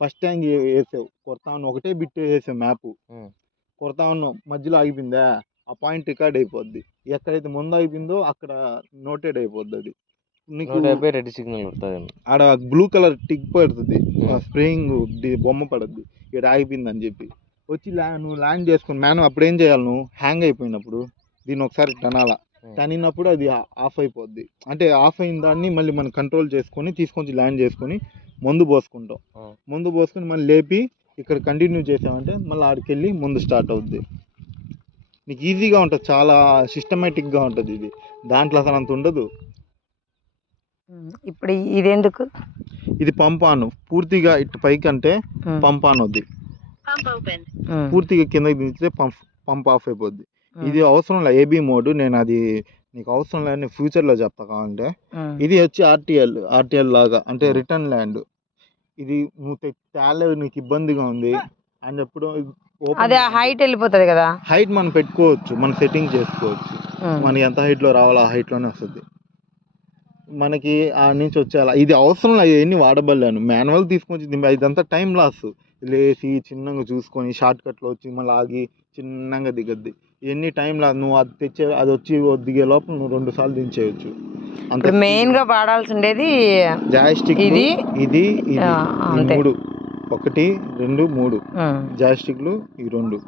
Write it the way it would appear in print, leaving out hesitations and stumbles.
First tank వేసావు, కొడతా ఉన్నావు, ఒకటే బిట్ వేసావు మ్యాప్, కొడతా ఉన్నావు, మధ్యలో ఆగిపోయిందా, ఆ పాయింట్ రికార్డ్ అయిపోద్ది. ఎక్కడైతే ముందు అయిపోయిందో అక్కడ నోటెడ్ అయిపోద్ది. అది నీకు రెడ్ సిగ్నల్ పడుతుంది, ఆడ బ్లూ కలర్ టిక్ పడుతుంది, స్ప్రేయింగ్ బొమ్మ పడుద్ది, ఇక్కడ ఆగిపోయింది అని చెప్పి. వచ్చి నువ్వు ల్యాండ్ చేసుకుని మ్యాన్ అప్పుడు ఏం చేయాలి, నువ్వు హ్యాంగ్ అయిపోయినప్పుడు దీన్ని ఒకసారి టనాలా, టనినప్పుడు అది ఆఫ్ అయిపోద్ది. అంటే ఆఫ్ అయిన దాన్ని మళ్ళీ మనం కంట్రోల్ చేసుకొని తీసుకొని ల్యాండ్ చేసుకొని ముందు పోసుకుంటాం. ముందు పోసుకొని మళ్ళీ లేపి ఇక్కడ కంటిన్యూ చేసామంటే మళ్ళీ ఆడికి వెళ్ళి ముందు స్టార్ట్ అవుద్ది. నీకు ఈజీగా ఉంటుంది, చాలా సిస్టమేటిక్గా ఉంటుంది ఇది. దాంట్లో అసలు అంత ఉండదు. ఇప్పుడు ఇది ఎందుకు, ఇది పంప్ ఆన్, పూర్తిగా ఇటు పైకి అంటే పంప్ ఆన్ అవుద్ది, పూర్తిగా కిందకి దించితే పంప్ ఆఫ్ అయిపోద్ది. ఇది అవసరం లేదు ఏబీ మోడ్, నేను అది నీకు అవసరం లేదు, నేను ఫ్యూచర్లో చెప్తా కావాలంటే. ఇది వచ్చి ఆర్టీఎల్ లాగా, అంటే రిటర్న్ ల్యాండ్. ఇది నువ్వు తేలేవు, నీకు ఇబ్బందిగా ఉంది అని ఎప్పుడు అదే హైట్ వెళ్ళిపోతుంది కదా, హైట్ మనం పెట్టుకోవచ్చు, మనం సెట్టింగ్ చేసుకోవచ్చు, మనకి ఎంత హైట్లో రావాలో ఆ హైట్లోనే వస్తుంది మనకి. ఆ నుంచి వచ్చేలా ఇది అవసరం లేదు, ఎన్ని వాడబడలేను. మాన్యువల్ తీసుకొచ్చి ఇదంతా టైం లాస్, లేచి చిన్నగా చూసుకొని షార్ట్ కట్లో వచ్చి మళ్ళీ ఆగి చిన్నగా దిగద్ది, ఎన్ని టైం లాస్. నువ్వు అది తెచ్చే అది వచ్చి దిగే లోపల నువ్వు 2 సార్లు దించేయచ్చు. అంత మెయిన్ గా వాడాల్సి ఉండేది జాయిస్టిక్, ఇది 3, 1, 2, 3 జాయిస్టిక్లు, ఈ 2.